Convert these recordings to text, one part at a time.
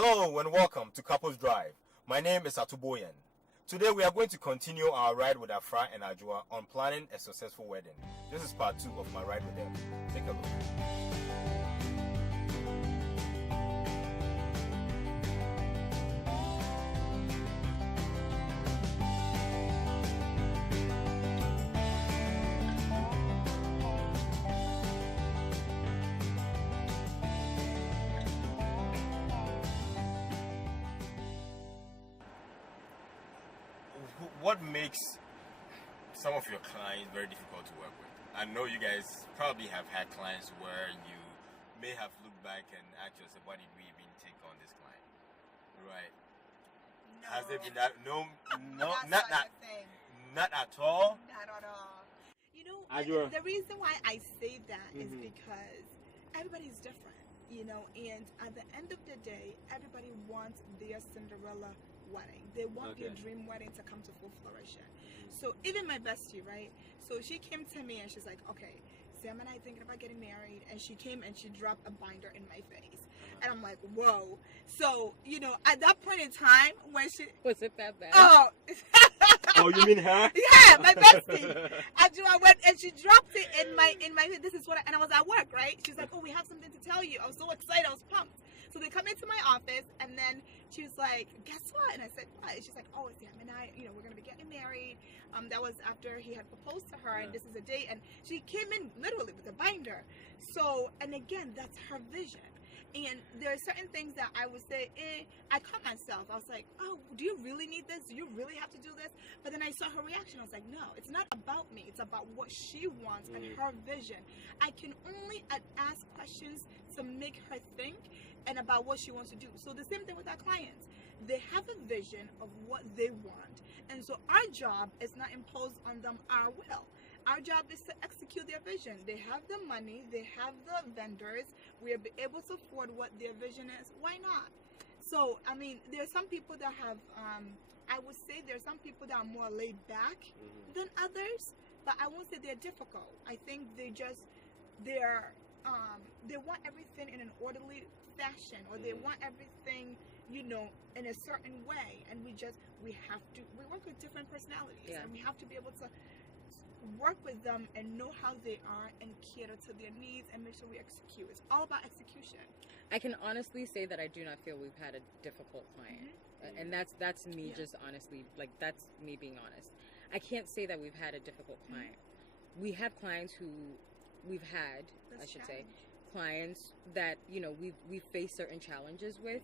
Hello and welcome to Couples Drive. My name is Atuboyan. Today we are going to continue our ride with Afradj and Ajua on planning a successful wedding. This is part 2 of my ride with them. Take a look. What makes some of your clients very difficult to work with? I know you guys probably have had clients where you may have looked back and asked yourself, why did we even take on this client? Right. No. Has there been that? No, Not at all. Not at all. You know, Ajua. the reason why I say that is Mhm. because everybody's different, you know, and at the end of the day, everybody wants their Cinderella wedding. They want their dream wedding to come to full fruition. So even my bestie, right? So she came to me and she's like, okay, Sam and I thinking about getting married, and she came and she dropped a binder in my face. And I'm like, whoa. So, you know, at that point in time when she Was it that bad? Oh Oh, you mean her? yeah, my bestie. I went and she dropped it in my this is what and I was at work, right? She's like, oh, we have something to tell you. I was so excited, I was pumped. So they come into my office and then she was like, guess what? And I said, what? And she's like, oh, Sam and I, you know, we're gonna be getting married. That was after he had proposed to her, and this is a date, and she came in literally with a binder. So, and again, that's her vision. And there are certain things that I would say, I caught myself. I was like, oh, do you really need this? Do you really have to do this? But then I saw her reaction. I was like, no, it's not about me. It's about what she wants and her vision. I can only ask questions to make her think and about what she wants to do. So the same thing with our clients. They have a vision of what they want. And so our job is not imposed on them our will. Our job is to execute their vision. They have the money, they have the vendors, we are able to afford what their vision is. Why not? So, I mean, there are some people that have, I would say there are some people that are more laid back than others, but I won't say they're difficult. I think they want everything in an orderly fashion, or they want everything, you know, in a certain way. And we work with different personalities, and we have to be able to work with them and know how they are and cater to their needs and make sure we execute. It's all about execution. I can honestly say that I do not feel we've had a difficult client. And that's me just honestly, like, that's me being honest. I can't say that we've had a difficult client. We have clients who we've had, clients that, you know, we've faced certain challenges with.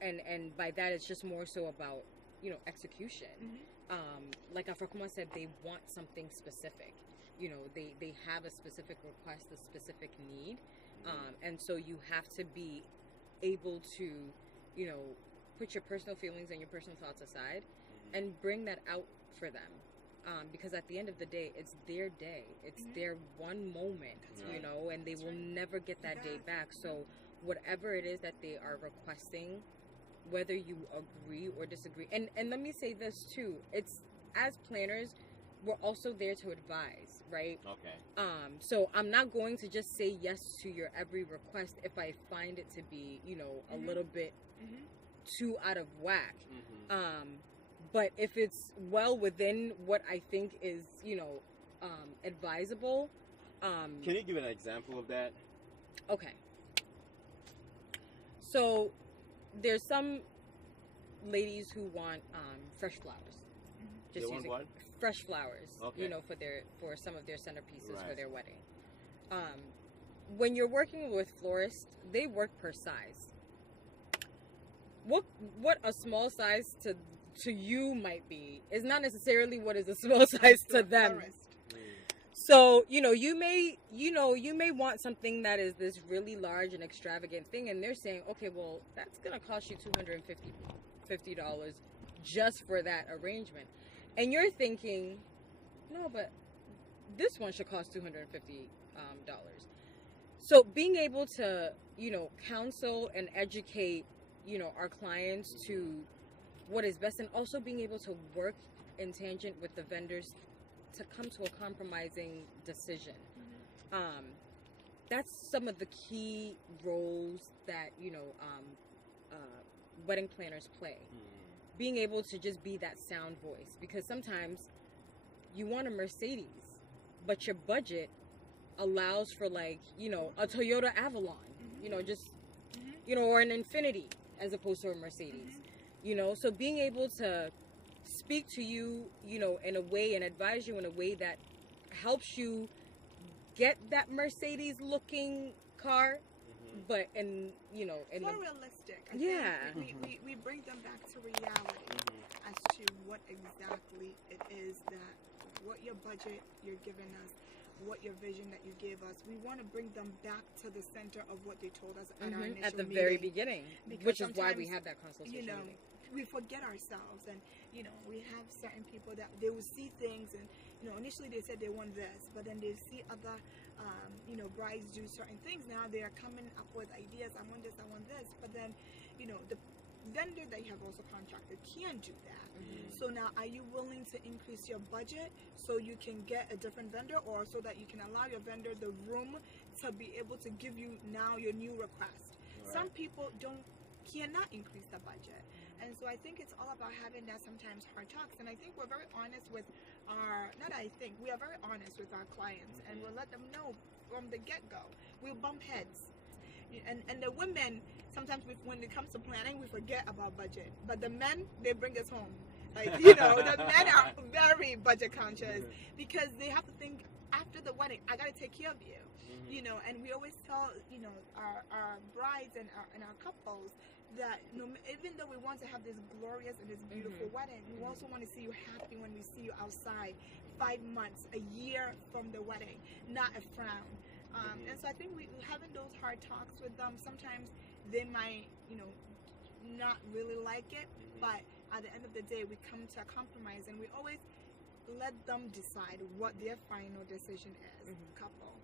And by that, it's just more so about, you know, execution. Like Afrakuma said, they want something specific. You know, they have a specific request, a specific need. And so you have to be able to, you know, put your personal feelings and your personal thoughts aside and bring that out for them. Because at the end of the day, it's their day. It's their one moment, you know, and they will never get that day back. So whatever it is that they are requesting, whether you agree or disagree. And let me say this too. It's, as planners, we're also there to advise, right? Okay. So I'm not going to just say yes to your every request if I find it to be, you know, a little bit too out of whack. But if it's well within what I think is, you know, advisable. Can you give an example of that? Okay. So there's some ladies who want fresh flowers. Just they want what? Fresh flowers, okay. You know, for some of their centerpieces for their wedding. When you're working with florists, they work per size. What a small size to you might be is not necessarily what is a small size to them. So, you know, you may want something that is this really large and extravagant thing, and they're saying, okay, well, that's gonna cost you $250 just for that arrangement. And you're thinking, no, but this one should cost $250. So being able to, you know, counsel and educate, you know, our clients to what is best, and also being able to work in tangent with the vendors to come to a compromising decision. That's some of the key roles that, you know, wedding planners play. Being able to just be that sound voice, because sometimes you want a Mercedes, but your budget allows for, like, you know, a Toyota Avalon, you know, just, you know, or an Infinity as opposed to a Mercedes, you know. So being able to speak to you, you know, in a way and advise you in a way that helps you get that Mercedes looking car, but in, you know, in more the, realistic. I yeah. think we bring them back to reality as to what exactly it is that, what your budget you're giving us, what your vision that you gave us. We want to bring them back to the center of what they told us at our initial at the meeting, very beginning, because which is why we sometimes, have that consultation you know, meeting. we forget ourselves, and you know, we have certain people that they will see things, and you know, initially they said they want this, but then they see other you know, brides do certain things. Now they are coming up with ideas. I want this, I want this, but then, you know, the vendor that you have also contracted can't do that. So now, are you willing to increase your budget so you can get a different vendor, or so that you can allow your vendor the room to be able to give you now your new request? Some people cannot increase the budget. And so I think it's all about having that sometimes hard talks. And I think we're very honest with we are very honest with our clients, and we'll let them know from the get-go. We'll bump heads. And the women, sometimes when it comes to planning, we forget about budget. But the men, they bring us home. Like, you know, the men are very budget conscious, because they have to think, after the wedding, I got to take care of you. You know, and we always tell, you know, our brides and our couples that, you know, even though we want to have this glorious and this beautiful wedding, we also want to see you happy when we see you outside 5 months, a year from the wedding, not a frown. And so I think having those hard talks with them, sometimes they might, you know, not really like it, but at the end of the day, we come to a compromise, and we always let them decide what their final decision is, couple.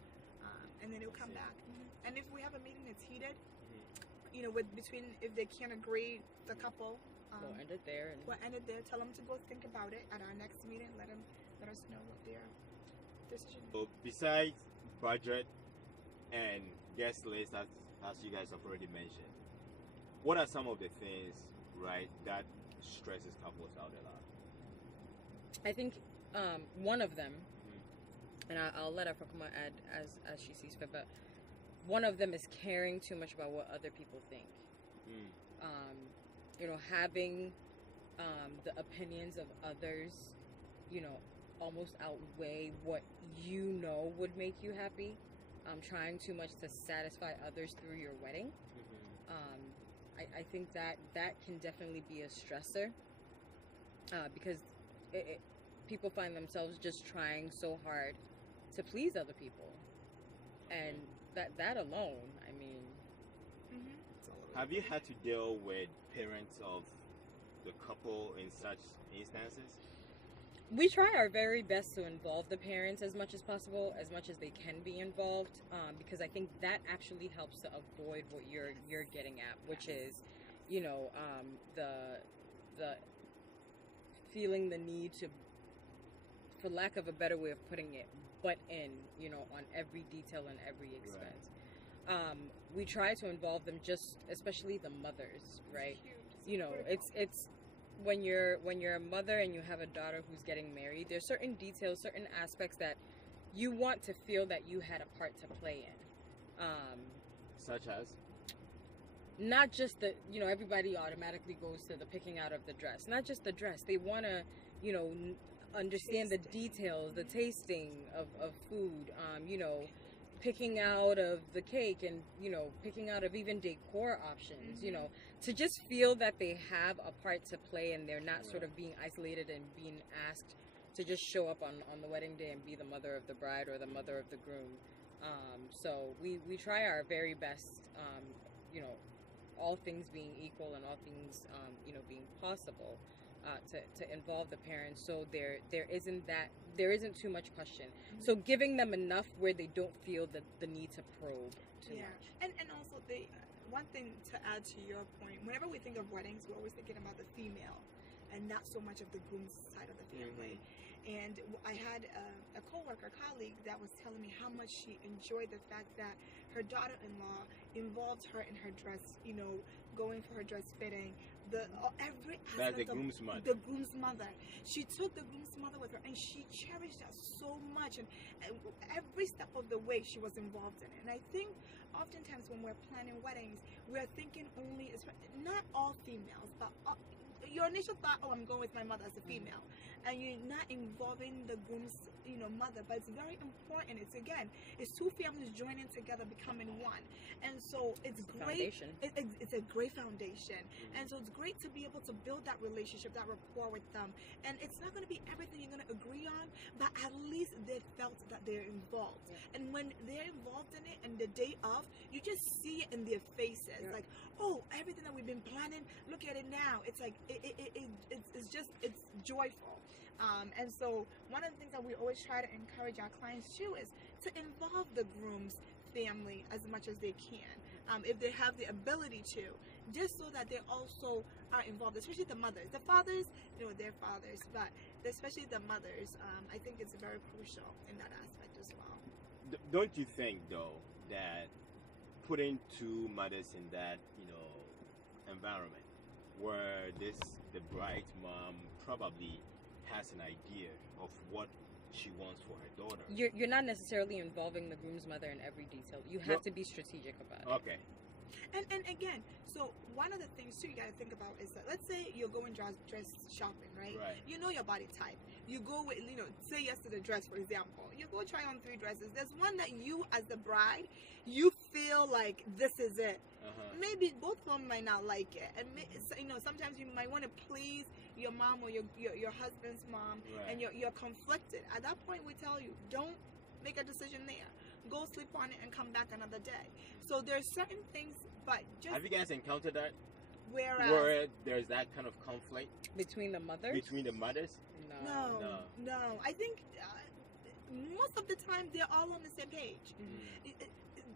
And then it'll come back. And if we have a meeting that's heated, you know, if they can't agree, the couple, we'll end it there. We'll end it there. Tell them to go think about it at our next meeting. Let us know what their decision is. So besides budget and guest list, as you guys have already mentioned, what are some of the things, right, that stresses couples out a lot? I think one of them, and I'll let Afradj add as she sees fit, but one of them is caring too much about what other people think. You know, having the opinions of others, you know, almost outweigh what you know would make you happy. Trying too much to satisfy others through your wedding. I think that can definitely be a stressor, because people find themselves just trying so hard to please other people, and that alone, I mean. Have you had to deal with parents of the couple in such instances? We try our very best to involve the parents as much as possible, as much as they can be involved, because I think that actually helps to avoid what you're getting at, which is, you know, the feeling the need to, for lack of a better way of putting it, butt in, you know, on every detail and every expense. Right. We try to involve them, just especially the mothers, right? You know, it's when you're a mother and you have a daughter who's getting married, there's certain details, certain aspects that you want to feel that you had a part to play in. Such as? Not just the, you know, everybody automatically goes to the picking out of the dress. Not just the dress. They want to, you know, understand the details, the tasting of food, you know, picking out of the cake, and, you know, picking out of even decor options, you know, to just feel that they have a part to play, and they're not sort of being isolated and being asked to just show up on the wedding day and be the mother of the bride or the mother of the groom. So we try our very best, you know, all things being equal and all things, you know, being possible, to involve the parents, so there isn't too much question. So giving them enough where they don't feel the need to probe too much. And also one thing to add to your point, whenever we think of weddings, we're always thinking about the female and not so much of the groom's side of the family. And I had a coworker, colleague, that was telling me how much she enjoyed the fact that her daughter-in-law involved her in her dress, you know, going for her dress fitting, every That's the aspect of groom's mother. the groom's mother. She took the groom's mother with her, and she cherished that so much. And every step of the way, she was involved in it. And I think oftentimes when we're planning weddings, we're thinking only, not all females, but your initial thought, oh, I'm going with my mother as a female, and you're not involving the groom's, mother. But it's very important. It's two families joining together, becoming one, and so it's great. It's a great foundation, and so it's great to be able to build that relationship, that rapport with them. And it's not going to be everything you're going to agree on, but at least they felt that they're involved. Yeah. And when they're involved in it, and the day of, you just see it in their faces, like, oh, everything that we've been planning, look at it now. It's like it's joyful. And so one of the things that we always try to encourage our clients too is to involve the groom's family as much as they can, if they have the ability to, just so that they also are involved, especially the mothers. The fathers, they're fathers, but especially the mothers, I think it's very crucial in that aspect as well. Don't you think, though, that putting two mothers in that, environment where the bride's mom probably has an idea of what she wants for her daughter. You're not necessarily involving the groom's mother in every detail. You have to be strategic about it. Okay. And again, so one of the things too you got to think about is that, let's say you're going dress shopping, right? You know your body type. You go with, say yes to the dress, for example. You go try on 3 dresses. There's one that you, as the bride, you feel like this is it. Maybe both of them might not like it, and sometimes you might want to please your mom or your husband's mom, and you're conflicted. At that point, we tell you, don't make a decision there. Go sleep on it and come back another day. So there's certain things, but just... Have you guys encountered that? Where there's that kind of conflict? Between the mothers? Between the mothers? No. I think most of the time they're all on the same page.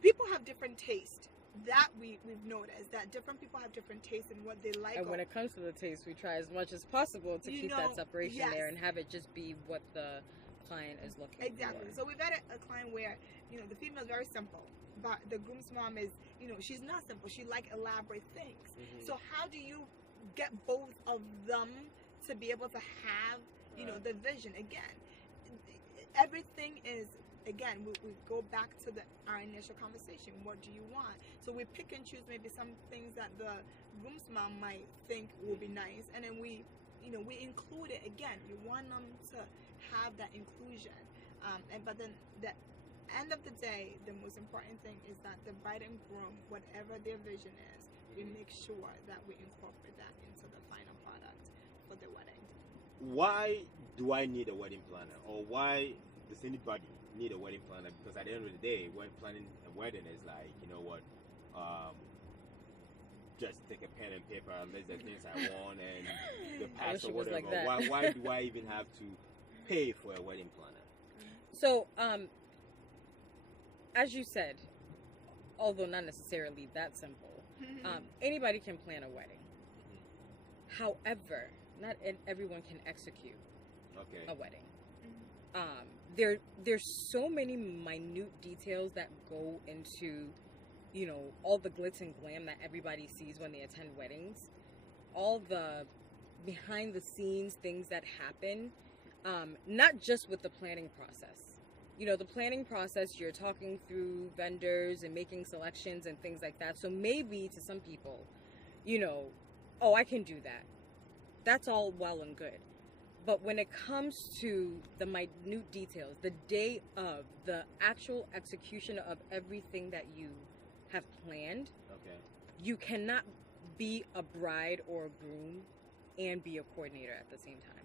People have different taste. That we've noticed, that different people have different tastes in what they like. And when it comes to the taste, we try as much as possible to keep that separation there and have it just be what the client is looking for. Exactly. So we've had a client where, the female is very simple, but the groom's mom is, she's not simple. She like elaborate things. So how do you get both of them to be able to have, the vision? Again, everything is... Again, we go back to our initial conversation. What do you want? So we pick and choose maybe some things that the groom's mom might think will be nice, and then we include it. Again, you want them to have that inclusion. But then the end of the day, the most important thing is that the bride and groom, whatever their vision is, we make sure that we incorporate that into the final product for the wedding. Why do I need a wedding planner, or why does anybody need a wedding planner? Because at the end of the day, when planning a wedding is like, just take a pen and paper and list the things I want and the past or whatever. Like why do I even have to pay for a wedding planner? So, as you said, although not necessarily that simple, anybody can plan a wedding. However, not everyone can execute a wedding. There's so many minute details that go into, all the glitz and glam that everybody sees when they attend weddings, all the behind the scenes things that happen, not just with the planning process. The planning process, you're talking through vendors and making selections and things like that. So maybe to some people, oh, I can do that. That's all well and good. But when it comes to the minute details, the day of, the actual execution of everything that you have planned, you cannot be a bride or a groom and be a coordinator at the same time.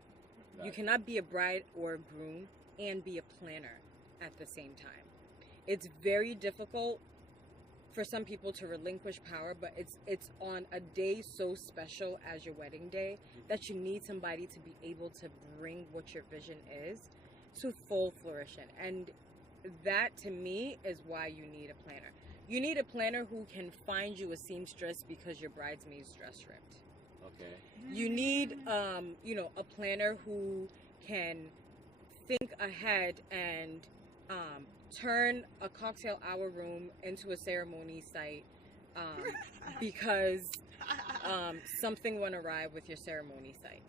You cannot be a bride or a groom and be a planner at the same time. It's very difficult for some people to relinquish power, but it's on a day so special as your wedding day that you need somebody to be able to bring what your vision is to full fruition. And that, to me, is why you need a planner. You need a planner who can find you a seamstress because your bridesmaid's dress ripped. Okay. You need, a planner who can think ahead and turn a cocktail hour room into a ceremony site because something went awry with your ceremony site.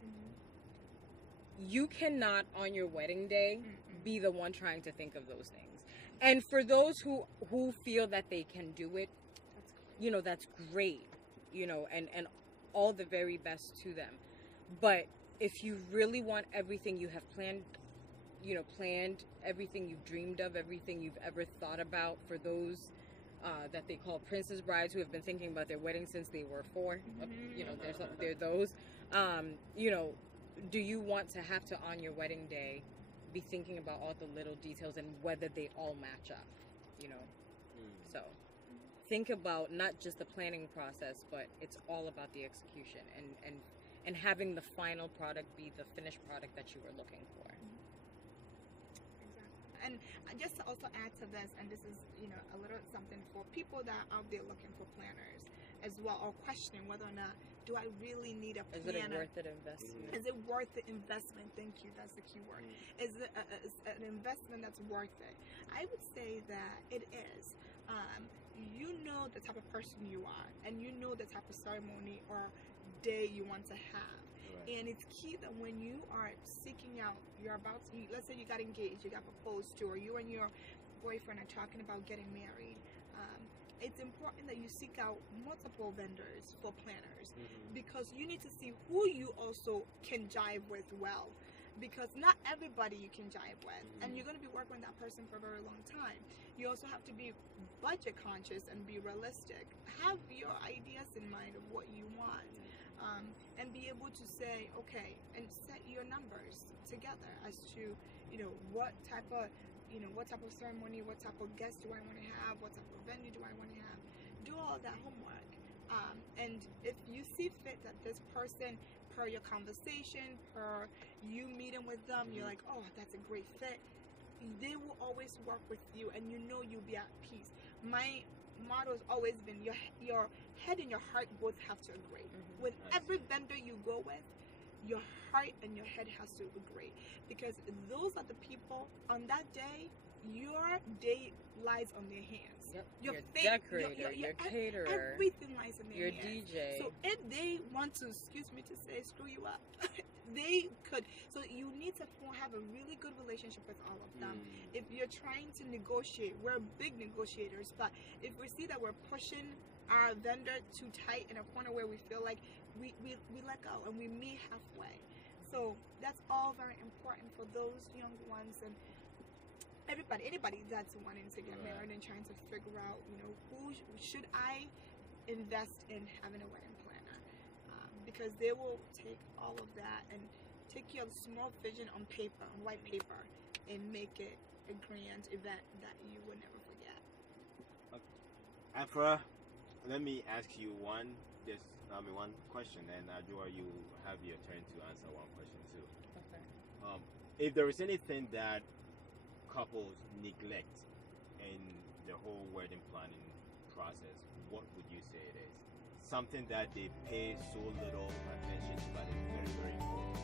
You cannot on your wedding day be the one trying to think of those things. And for those who feel that they can do it, that's great, and all the very best to them. But if you really want everything you have planned, everything you've dreamed of, everything you've ever thought about, for those that they call princess brides who have been thinking about their wedding since they were 4, there's those, do you want to have to on your wedding day be thinking about all the little details and whether they all match up, So think about not just the planning process, but it's all about the execution and having the final product be the finished product that you were looking for. And just to also add to this, and this is, a little something for people that are out there looking for planners as well, or questioning whether or not, do I really need a planner? Is it worth it investment? Is it worth the investment? Thank you. That's the key word. Is it an investment that's worth it? I would say that it is. You know the type of person you are, and you know the type of ceremony or day you want to have. And it's key that when you are seeking out, let's say you got engaged, you got proposed to, or you and your boyfriend are talking about getting married, it's important that you seek out multiple vendors for planners, because you need to see who you also can jive with well, because not everybody you can jive with, and you're going to be working with that person for a very long time. You also have to be budget conscious and be realistic. Have your ideas in mind of what you want. And be able to say, okay, and set your numbers together as to, what type of ceremony, what type of guests do I want to have, what type of venue do I want to have. Do all that homework. And if you see fit that this person, per your conversation, per you meeting with them, you're like, oh, that's a great fit, they will always work with you, and you'll be at peace. My motto has always been your head and your heart both have to agree. With every vendor you go with, your heart and your head has to agree, because those are the people on that day. Your day lies on their hands. Your decorator, your caterer, everything lies in their hands. Your DJ. So if they want to, excuse me to say, screw you up, they could. So you need to have a really good relationship with all of them. If you're trying to negotiate, we're big negotiators, but if we see that we're pushing our vendor too tight in a corner where we feel like we let go and we meet halfway. So that's all very important for those young ones and anybody that's wanting to get married and trying to figure out, who should I invest in having a wedding planner, because they will take all of that and take your small vision on paper, on white paper, and make it a grand event that you will never forget. Afra, let me ask you one question, and Adjoa, you have your turn to answer one question too. Okay. If there is anything that couples neglect in the whole wedding planning process, what would you say it is? Something that they pay so little attention to, but it's very, very important.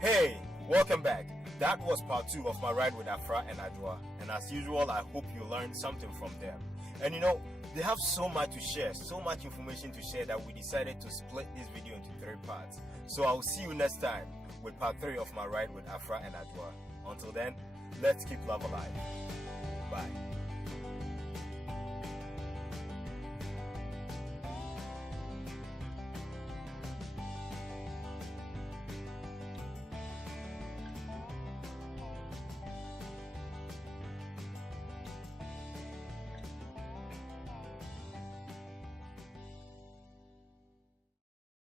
Hey, welcome back. That was part 2 of my ride with Afra and Adjoa, and as usual, I hope you learned something from them. And they have so much to share, so much information to share, that we decided to split this video into 3 parts. So I'll see you next time with part 3 of my ride with Afra and Adjoa. Until then, let's keep love alive. Bye.